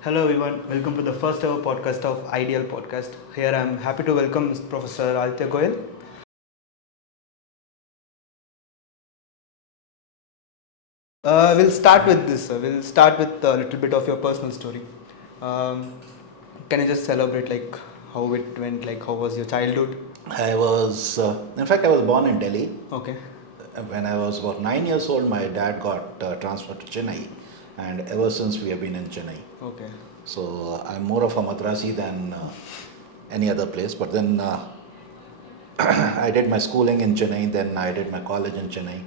Hello everyone, welcome to the first ever podcast of Ideal Podcast. Here I am happy to welcome Professor Aditya Goyal. We'll start with this. We'll start with a little bit of your personal story. Um, can you just celebrate like how it went, like how was your childhood? In fact, I was born in Delhi. Okay. When I was about 9 years old, my dad got transferred to Chennai, and ever since we have been in Chennai. Okay. So I'm more of a Madrasi than any other place. But then I did my schooling in Chennai, then I did my college in Chennai,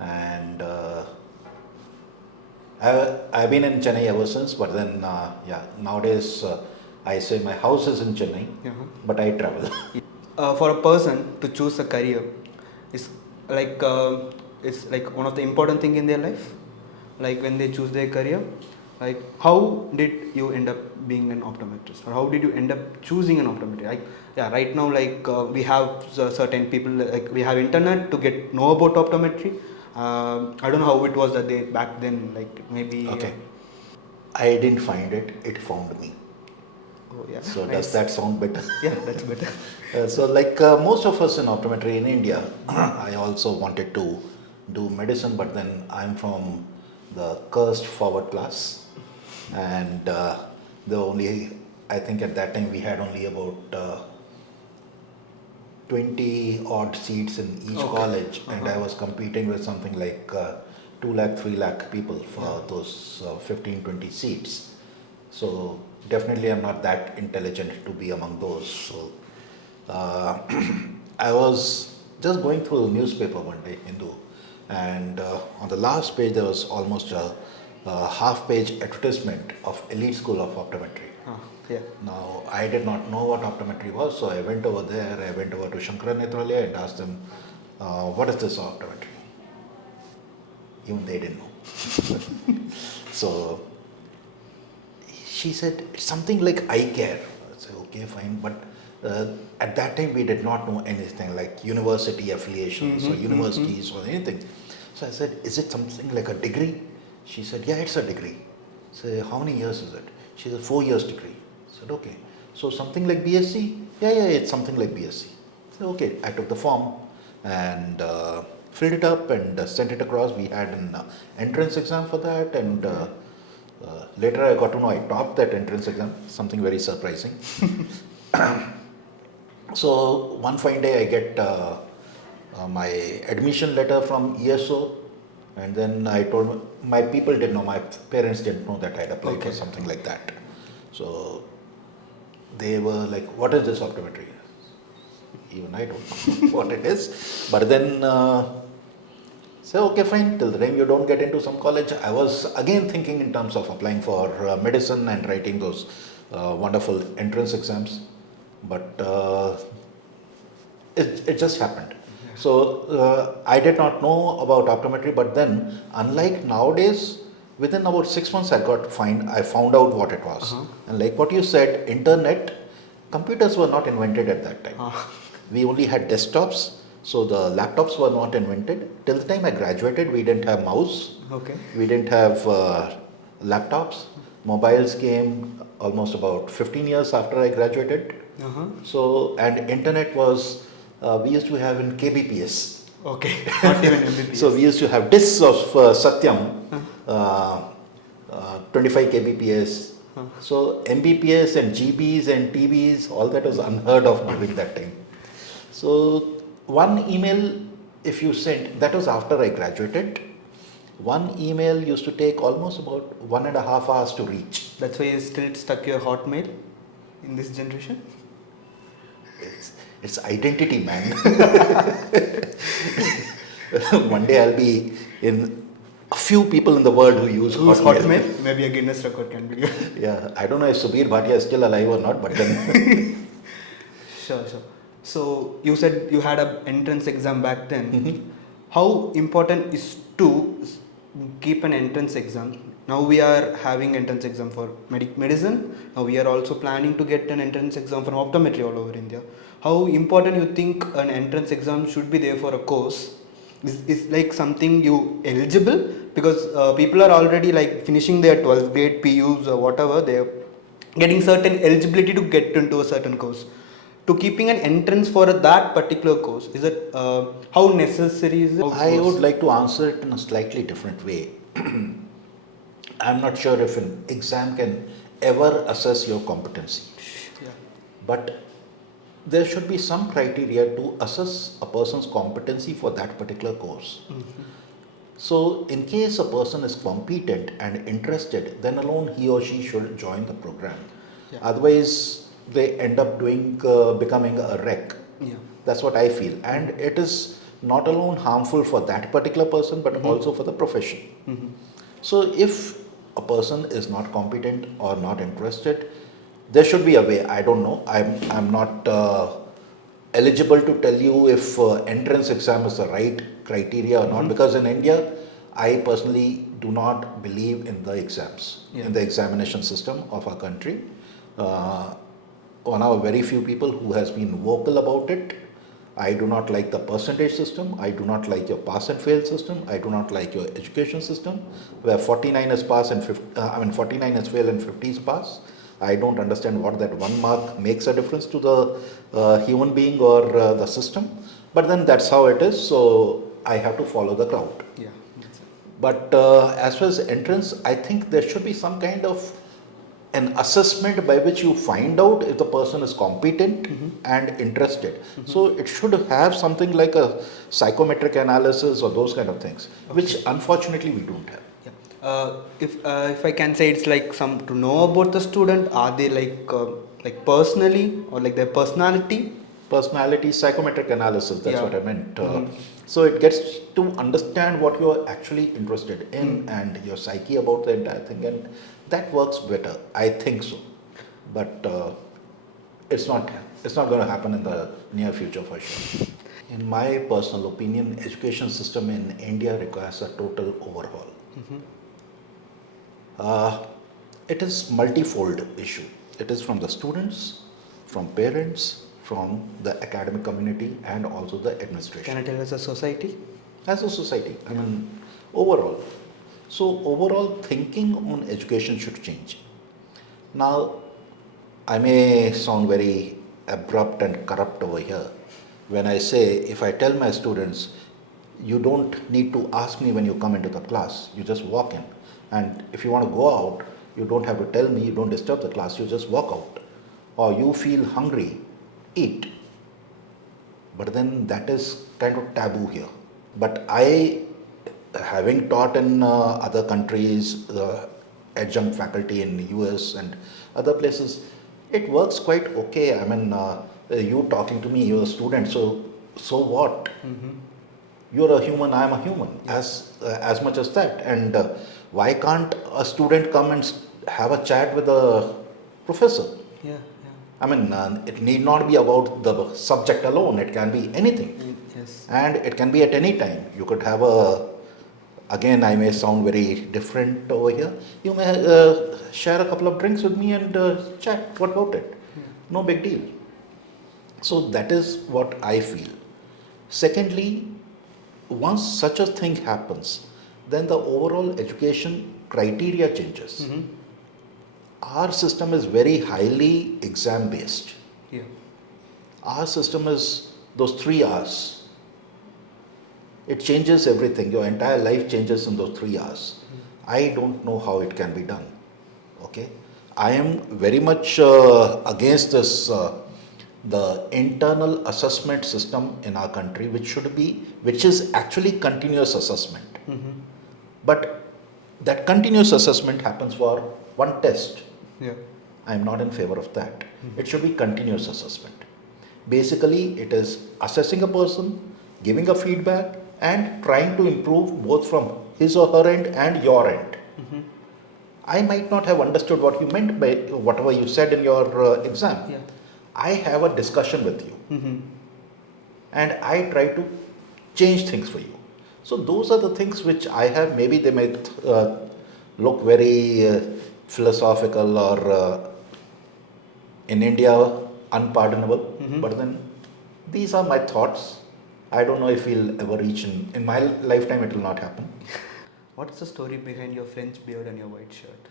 and I've been in Chennai ever since. But then, nowadays I say my house is in Chennai, but I travel. For a person to choose a career is like it's like one of the important thing in their life. Like when they choose their career, like how did you end up being an optometrist, or how did you end up choosing an optometry? Like right now, like we have certain people, like we have internet to get know about optometry. I don't know how it was that they back then, like maybe. Okay. I didn't find it, it found me. Oh yeah. So Nice. does that sound better? Yeah, that's better. Most of us in optometry in India, I also wanted to do medicine, but then I'm from the cursed forward class, and the only I think at that time we had only about 20 odd seats in each Okay. college, and I was competing with something like 2 lakh, 3 lakh people for those 15, 20 seats. So definitely I'm not that intelligent to be among those. So uh, I was just going through the newspaper one day, Hindu, and on the last page there was almost a half-page advertisement of Elite School of Optometry. Yeah. Now, I did not know what optometry was, so I went over there. I went over to Sankara and asked them, what is this optometry? Even they didn't know. So she said, it's something like eye care. I said, okay, fine. But at that time, we did not know anything like university affiliations or universities or anything. So I said, is it something like a degree? She said, yeah, it's a degree. I said, how many years is it? She said, 4 years degree. I said, okay. So something like BSc? Yeah, it's something like BSc. I said, okay. I took the form and filled it up and sent it across. We had an entrance exam for that, and later I got to know I topped that entrance exam, something very surprising. So one fine day I get my admission letter from ESO, and then I told my people didn't know, my parents didn't know that I'd applied for something like that. So they were like, what is this optometry? Even I don't know what it is. But then say, okay, fine, till the time you don't get into some college. I was again thinking in terms of applying for medicine and writing those wonderful entrance exams. But it just happened. So I did not know about optometry, but then, unlike nowadays, within about 6 months I found out what it was. And like what you said, internet, computers were not invented at that time. We only had desktops, so the laptops were not invented. Till the time I graduated, we didn't have mouse. Okay. We didn't have laptops. Mobiles came almost about 15 years after I graduated. So, and internet was, we used to have in kbps. Okay. Not even MBPS. So we used to have discs of Satyam, 25 kbps. So mbps and gbs and tbs, all that was unheard of during that time. So one email, if you sent, that was after I graduated. One email used to take almost about 1.5 hours to reach. That's why you still stuck your Hotmail in this generation? It's identity, man. One day I'll be in a few people in the world who use Hotmail. Maybe a Guinness record can be given. Yeah, I don't know if Subir Bhatia is still alive or not, but then. Sure. So you said you had an entrance exam back then. How important is to keep an entrance exam? Now we are having entrance exam for medicine. Now we are also planning to get an entrance exam for optometry all over India. How important you think an entrance exam should be there for a course? is like something you eligible, because people are already like finishing their 12th grade PUs or whatever, they're getting certain eligibility to get into a certain course. To keeping an entrance for that particular course, is it how necessary is it? How it I would goes? like to answer it in a slightly different way. I'm not sure if an exam can ever assess your competency, Yeah. but there should be some criteria to assess a person's competency for that particular course. So, in case a person is competent and interested, then alone he or she should join the program. Yeah. Otherwise, they end up becoming a wreck. Yeah. That's what I feel, and it is not alone harmful for that particular person, but also for the profession. So, if a person is not competent or not interested, there should be a way. I don't know. I'm not eligible to tell you if entrance exam is the right criteria or not, because in India, I personally do not believe in the exams, in the examination system of our country. Uh, One of very few people who has been vocal about it. I do not like the percentage system. I do not like your pass and fail system. I do not like your education system, where 49 is pass and 49 is fail and 50 is pass. I don't understand what that 1 mark makes a difference to the human being or the system. But then that's how it is. So I have to follow the crowd. Yeah. That's it. But as far as entrance, I think there should be some kind of an assessment by which you find out if the person is competent and interested. So it should have something like a psychometric analysis or those kind of things, which unfortunately we don't have. Yeah. If I can say, it's like some to know about the student. Are they like personally, or like their personality? Personality, psychometric analysis, that's Yeah. what I meant. So it gets to understand what you are actually interested in and your psyche about the entire thing, and that works better. I think so. But it's not going to happen in the near future for sure. In my personal opinion, education system in India requires a total overhaul. Uh, it is multifold issue. It is from the students, from parents, from the academic community, and also the administration. Can I tell as a society? As a society, I mean, overall. So, overall thinking on education should change. Now, I may sound very abrupt and corrupt over here when I say, if I tell my students, you don't need to ask me when you come into the class, you just walk in. And if you want to go out, you don't have to tell me, you don't disturb the class, you just walk out. Or you feel hungry, eat. But then that is kind of taboo here. But I, having taught in other countries, adjunct faculty in the US and other places, it works quite okay. I mean, you talking to me, you're a student, so what? You're a human, I'm a human, as much as that. And why can't a student come and have a chat with a professor? Yeah. I mean, it need not be about the subject alone. It can be anything. Yes. And it can be at any time. You could have again, I may sound very different over here. You may share a couple of drinks with me and chat. What about it? No big deal. So that is what I feel. Secondly, once such a thing happens, then the overall education criteria changes. Our system is very highly exam based. Yeah. Our system is those 3 hours. It changes everything. Your entire life changes in those 3 hours. I don't know how it can be done. Okay, I am very much against this the internal assessment system in our country, which is actually continuous assessment. But that continuous assessment happens for one test. Yeah. I am not in favor of that. It should be continuous assessment. Basically, it is assessing a person, giving a feedback, and trying to improve both from his or her end and your end. I might not have understood what you meant by whatever you said in your exam. Yeah. I have a discussion with you, and I try to change things for you. So those are the things which I have. Maybe they might look very philosophical or in India unpardonable, but then these are my thoughts, I don't know if we'll ever reach in my lifetime. It will not happen. What's the story behind your French beard and your white shirt?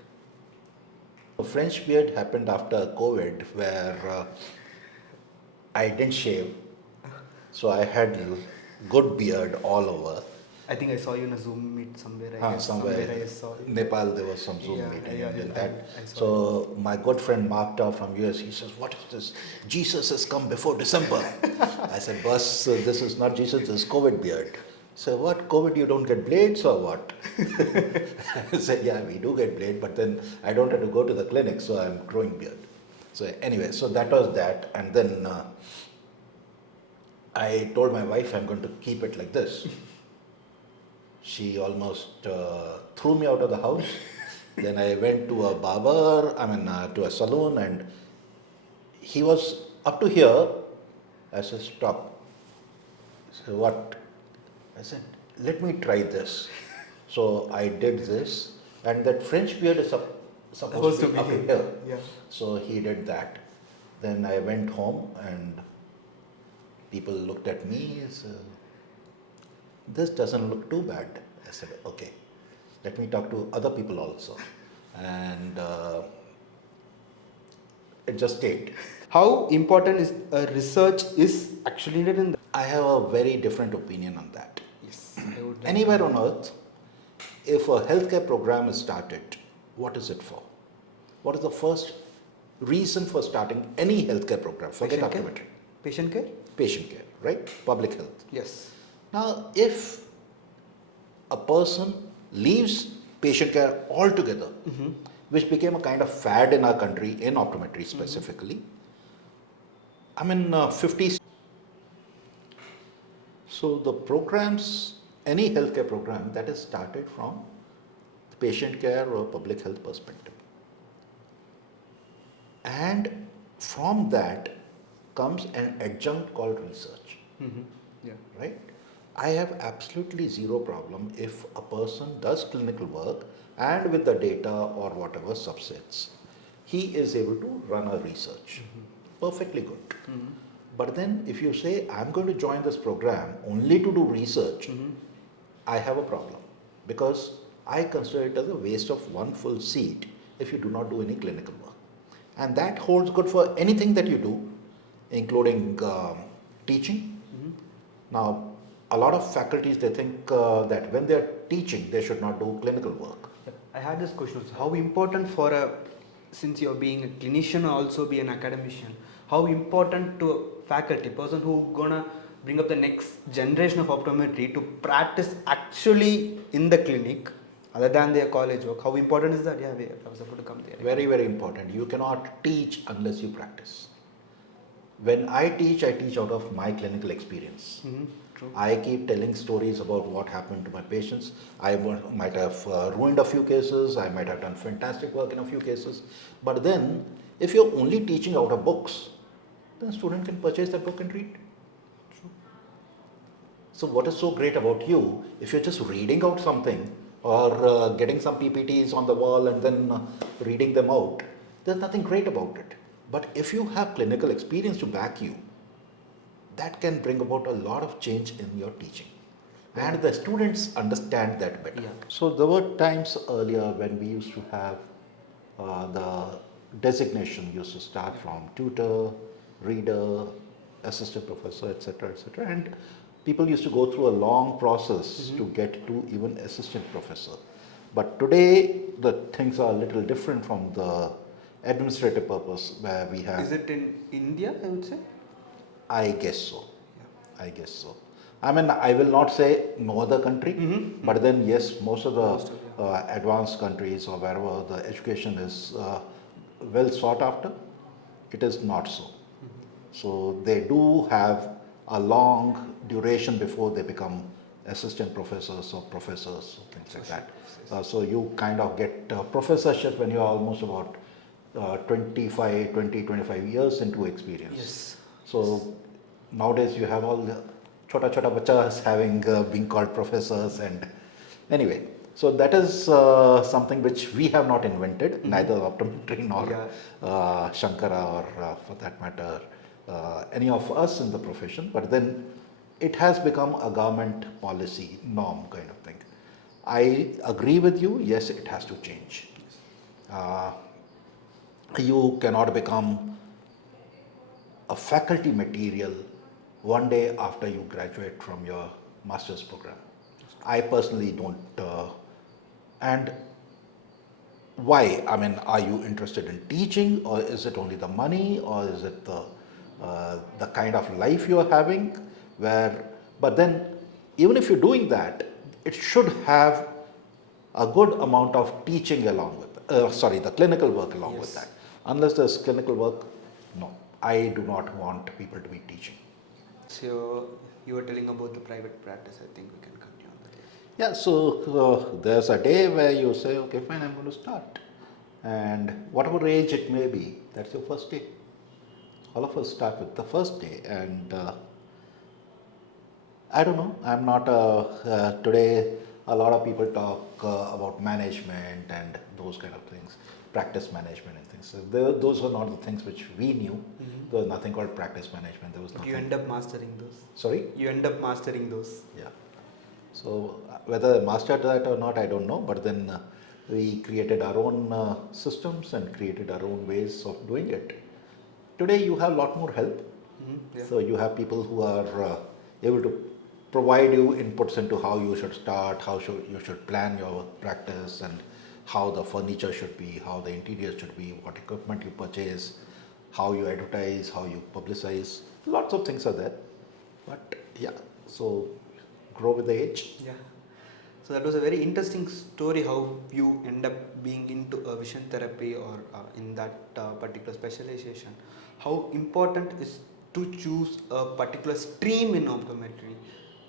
The French beard happened after COVID, where I didn't shave, so I had good beard all over. I think I saw you in a Zoom meet somewhere. Somewhere I saw you. Nepal, there was some Zoom Yeah, meeting, yeah, and then I that. saw So my good friend Markta from US, he says, "What is this? Jesus has come before December." I said, "Boss, this is not Jesus, this is COVID beard." So what? COVID? You don't get blades or what? I said, "Yeah, we do get blade, but then I don't have to go to the clinic, so I'm growing beard." So anyway, so that was that, and then I told my wife I'm going to keep it like this. She almost threw me out of the house. Then I went to a barber, to a salon, and he was up to here. I said, "Stop." He said, "What?" I said, "Let me try this." So I did this, and that French beard is supposed to be up here. Yeah. So he did that. Then I went home, and people looked at me and said, "This doesn't look too bad." I said, "Okay, let me talk to other people also." And it just stayed. How important is research is actually needed in I have a very different opinion on that. Yes, I would like Anywhere on earth, if a healthcare program is started, what is it for? What is the first reason for starting any healthcare program? Forget Patient care? optometry. Patient care? Patient care, right? Public health. Yes. Now, if a person leaves patient care altogether, which became a kind of fad in our country, in optometry specifically, 50s. So the programs, any healthcare program that is started from patient care or public health perspective. And from that comes an adjunct called research. Yeah. Right? I have absolutely zero problem if a person does clinical work and with the data or whatever subsets, he is able to run a research. Perfectly good. But then if you say, I'm going to join this program only to do research, I have a problem because I consider it as a waste of one full seat if you do not do any clinical work. And that holds good for anything that you do, including teaching. Now, a lot of faculties, they think that when they're teaching, they should not do clinical work. I had this question. How important for a, since you're being a clinician, also be an academician, how important to a faculty, person who gonna bring up the next generation of optometry to practice actually in the clinic, other than their college work, how important is that? Yeah, I was able to come there. Very, very important. You cannot teach unless you practice. When I teach out of my clinical experience. True. I keep telling stories about what happened to my patients. I might have ruined a few cases, I might have done fantastic work in a few cases. But then, if you're only teaching out of books, then a student can purchase that book and read. True. So what is so great about you, if you're just reading out something or getting some PPTs on the wall and then reading them out, there's nothing great about it. But if you have clinical experience to back you, that can bring about a lot of change in your teaching. And the students understand that better. Yeah. So there were times earlier when we used to have the designation used to start from tutor, reader, assistant professor, etc., etc. And people used to go through a long process to get to even assistant professor. But today the things are a little different from the administrative purpose where we have. Is it in India, I would say? I guess so. I guess so. I will not say no other country, but then yes, most of the advanced countries or wherever the education is well sought after, it is not so. So they do have a long duration before they become assistant professors or professors, things like that. So you kind of get professorship when you're almost about 25 years into experience. Yes. So nowadays you have all the chota bachas having being called professors, and anyway, so that is something which we have not invented, neither optometry nor Sankara or for that matter any of us in the profession. But then it has become a government policy norm kind of thing. I agree with you, yes, it has to change. Uh, you cannot become a faculty material one day after you graduate from your master's program. I personally don't. And why? I mean, are you interested in teaching, or is it only the money, or is it the kind of life you are having? Where, but then, even if you're doing that, it should have a good amount of teaching along with, the clinical work along with that. Unless there's clinical work, no, I do not want people to be teaching. So you were telling about the private practice. I think we can continue on that. Yeah, so there's a day where you say, okay, fine, I'm going to start. And whatever age it may be, that's your first day. All of us start with the first day. And I don't know, I'm not, today a lot of people talk about management and those kind of things, practice management and things. So those were not the things which we knew. There was nothing called practice management. There was nothing. You end up mastering those. Sorry? You end up mastering those. Yeah. So whether I mastered that or not, I don't know. But then we created our own systems and created our own ways of doing it. Today you have a lot more help. Yeah. So you have people who are able to provide you inputs into how you should start, you should plan your practice, and how the furniture should be, how the interior should be, what equipment you purchase, how you advertise, how you publicize. Lots of things are there. But yeah, so grow with the age. Yeah. So that was a very interesting story how you end up being into a vision therapy or in that particular specialization. How important is to choose a particular stream in optometry.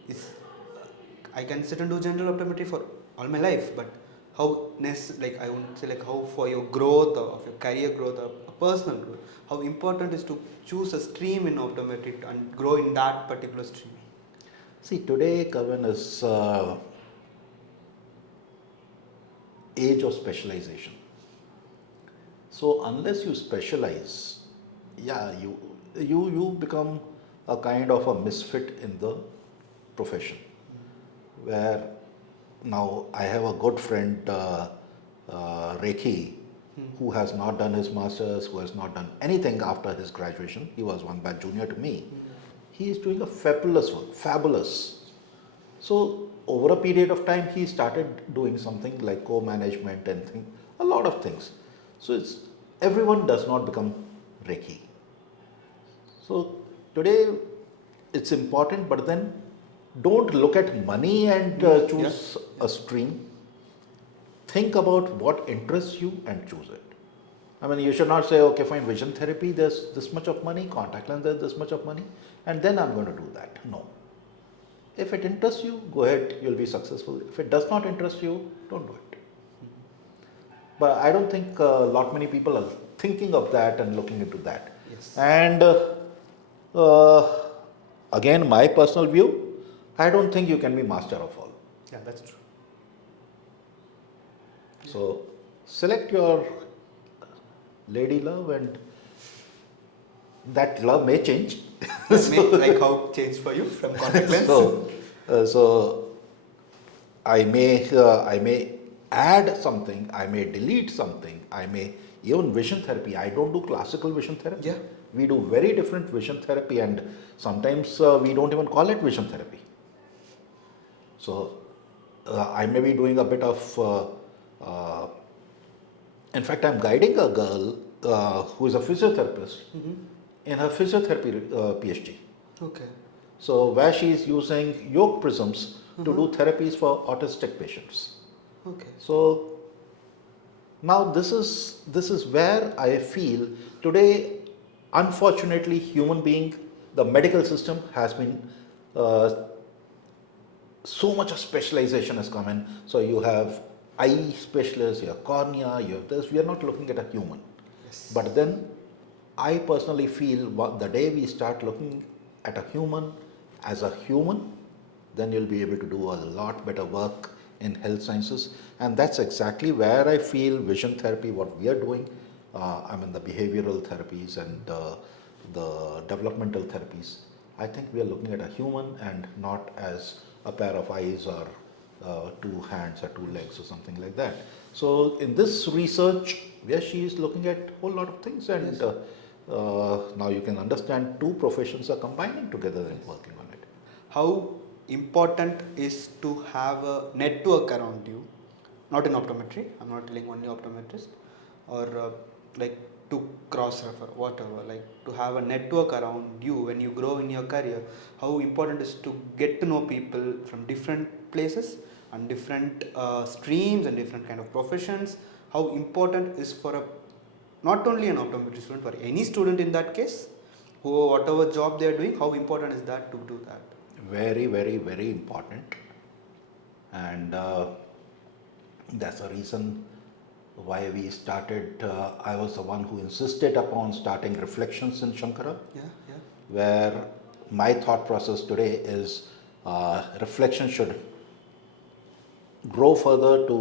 Is I can sit and do general optometry for all my life, but how like I won't say like how for your growth or of your career growth or personal growth, how important is to choose a stream in optometry and grow in that particular stream. See, today, Kavan, is age of specialization. So unless you specialize, yeah, you become a kind of a misfit in the profession. Where now I have a good friend, Rekhi, who has not done his masters, who has not done anything after his graduation. He was one batch junior to me. He is doing a fabulous work, fabulous. So over a period of time, he started doing something like co-management and a lot of things. So everyone does not become Reiki. So today it's important, but then don't look at money and choose a stream. Think about what interests you and choose it. I mean, you should not say, okay, fine, vision therapy, there's this much of money, contact lens, there's this much of money, and then I'm going to do that. No. If it interests you, go ahead, you'll be successful. If it does not interest you, don't do it. But I don't think many people are thinking of that and looking into that. Yes. And again, my personal view, I don't think you can be master of all. Yeah, that's true. So select your lady love, and that love may change. Like how it changed for you from contact lens? So I may add something, I may delete something, I may even vision therapy. I don't do classical vision therapy. Yeah. We do very different vision therapy, and sometimes we don't even call it vision therapy. So I may be doing a bit of. In fact, I'm guiding a girl who is a physiotherapist in her physiotherapy PhD. Okay. So where she is using yoke prisms to do therapies for autistic patients. Okay. So now this is where I feel today, unfortunately, the medical system has been so much of specialization has come in. So you have eye specialists, you have cornea, you have this. We are not looking at a human. Yes. But then I personally feel the day we start looking at a human as a human, then you'll be able to do a lot better work in health sciences. And that's exactly where I feel vision therapy, what we are doing, the behavioral therapies and the developmental therapies, I think we are looking at a human and not as a pair of eyes or two hands or two legs or something like that. So in this research, where she is looking at a whole lot of things, and Yes. now you can understand two professions are combining together and working on it. How important is to have a network around you, not in optometry, I'm not telling only optometrist, or like to cross refer, whatever, like to have a network around you when you grow in your career. How important is to get to know people from different places and different streams and different kind of professions. How important is for a, not only an optometry student, for any student in that case, who whatever job they are doing, how important is that to do that? Very, very, very important. And that's the reason why we started. I was the one who insisted upon starting Reflections in Shankara, Yeah, yeah. where my thought process today is reflection should grow further to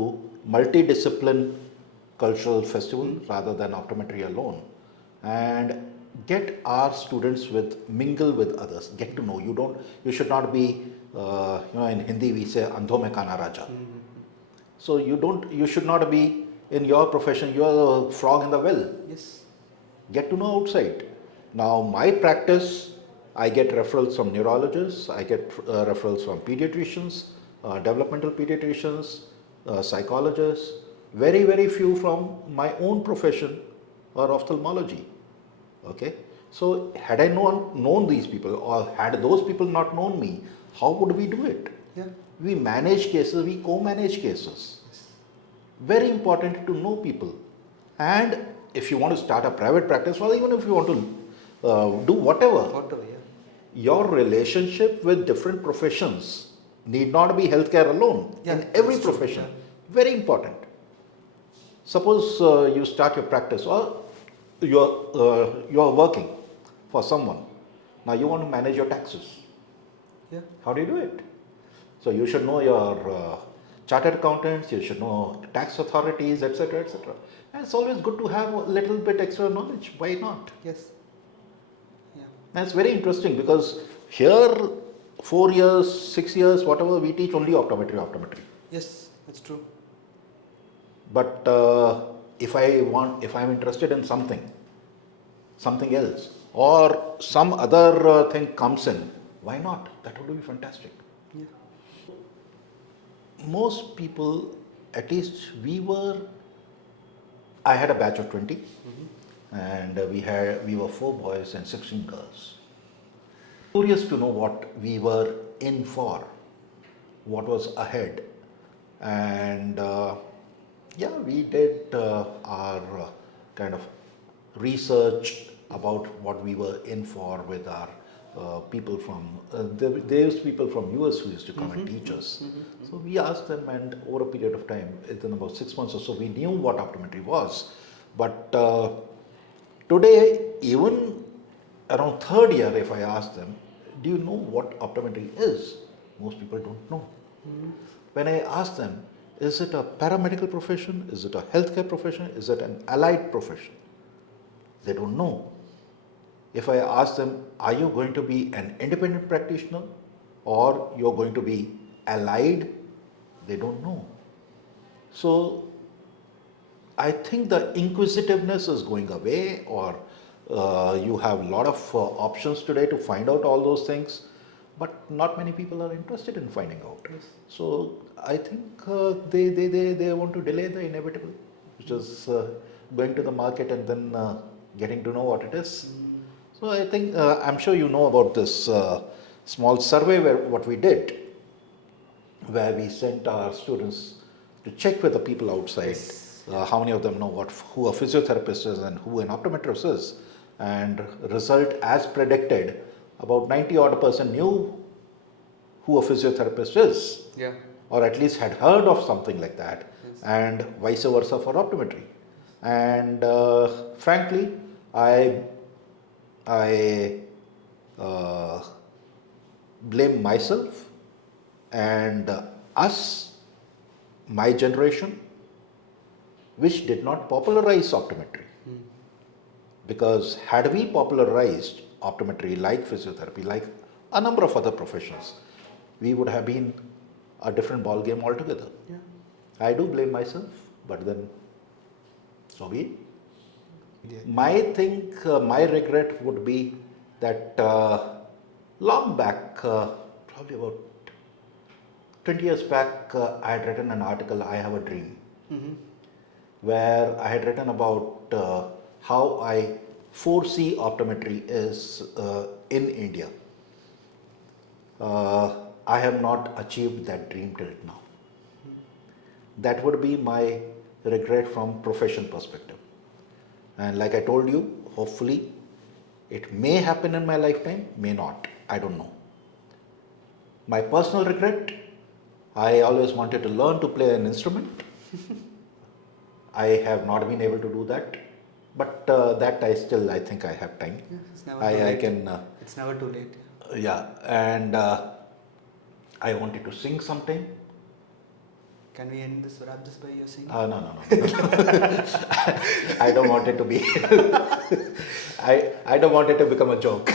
multidiscipline cultural festival rather than optometry alone, and get our students with mingle with others, get to know. You should not be in Hindi we say andho mein kana raja. So you should not be in your profession, you are a frog in the well. Yes. Get to know outside. Now, my practice, I get referrals from neurologists, I get referrals from pediatricians, developmental pediatricians, psychologists, very, very few from my own profession or ophthalmology. Okay? So, had I known these people, or had those people not known me, how would we do it? Yeah. We manage cases, we co manage cases. Very important to know people. And if you want to start a private practice, or even if you want to do whatever, Whatever, yeah. your relationship with different professions need not be healthcare alone. Yeah, In every that's true, profession, yeah. very important. Suppose you start your practice, or you're working for someone. Now you want to manage your taxes. Yeah. How do you do it? So you should know your chartered accountants, you should know tax authorities, etc., etc. And it's always good to have a little bit extra knowledge. Why not? Yes. Yeah. And it's very interesting because here, 4 years, 6 years, whatever, we teach only optometry. Yes, that's true. But if I'm interested in something else, or some other thing comes in, why not? That would be fantastic. Yeah. Most people, at least I had a batch of 20, and we were 4 boys and 16 girls. Curious to know what we were in for, what was ahead, and we did our kind of research about what we were in for with our people from there used people from US who used to come and teach us. So we asked them, and over a period of time, within about 6 months or so, we knew what optometry was. But today, even around third year, if I ask them, do you know what optometry is? Most people don't know. When I ask them, is it a paramedical profession? Is it a healthcare profession? Is it an allied profession? They don't know. If I ask them, are you going to be an independent practitioner or you're going to be allied? They don't know. So I think the inquisitiveness is going away, or you have a lot of options today to find out all those things, but not many people are interested in finding out. Yes. So I think they want to delay the inevitable, which is going to the market and then getting to know what it is. So I think I'm sure you know about this small survey what we did, where we sent our students to check with the people outside. Yes. How many of them know who a physiotherapist is and who an optometrist is, and result as predicted, about 90% knew who a physiotherapist is, Yeah. or at least had heard of something like that, Yes. and vice versa for optometry. And frankly, I blame myself and us, my generation, which did not popularize optometry. Because had we popularized, optometry, like physiotherapy, like a number of other professions, we would have been a different ball game altogether. Yeah. I do blame myself, but then so be it. Yeah. My regret would be that long back, probably about 20 years back, I had written an article, I Have a Dream, Mm-hmm. where I had written about how I foresee optometry is in India. I have not achieved that dream till now. That would be my regret from profession perspective. And like I told you, hopefully it may happen in my lifetime, may not. I don't know. My personal regret, I always wanted to learn to play an instrument. I have not been able to do that, but that I think I have time. Yeah, it's never too I late. can, It's never too late. yeah, and I wanted to sing sometime. Can we end this wrap this by your singing? No. I don't want it to be. I don't want it to become a joke.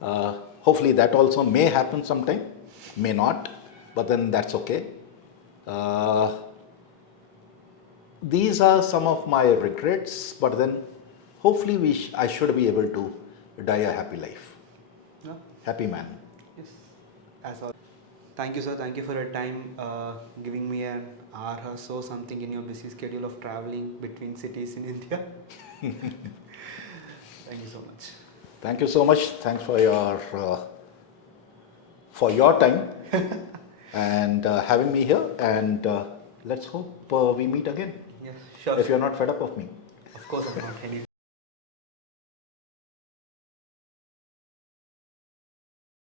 Hopefully that also may happen sometime, may not, but then that's okay. These are some of my regrets, but then hopefully I should be able to die a happy life, No? happy man. Yes. As all. Thank you, sir. Thank you for your time, giving me an hour or so something in your busy schedule of traveling between cities in India. Thank you so much. Thank you so much. Thanks for your time and having me here. And let's hope we meet again. Yes, sure. If you're not fed up of me. Of course, I'm not any.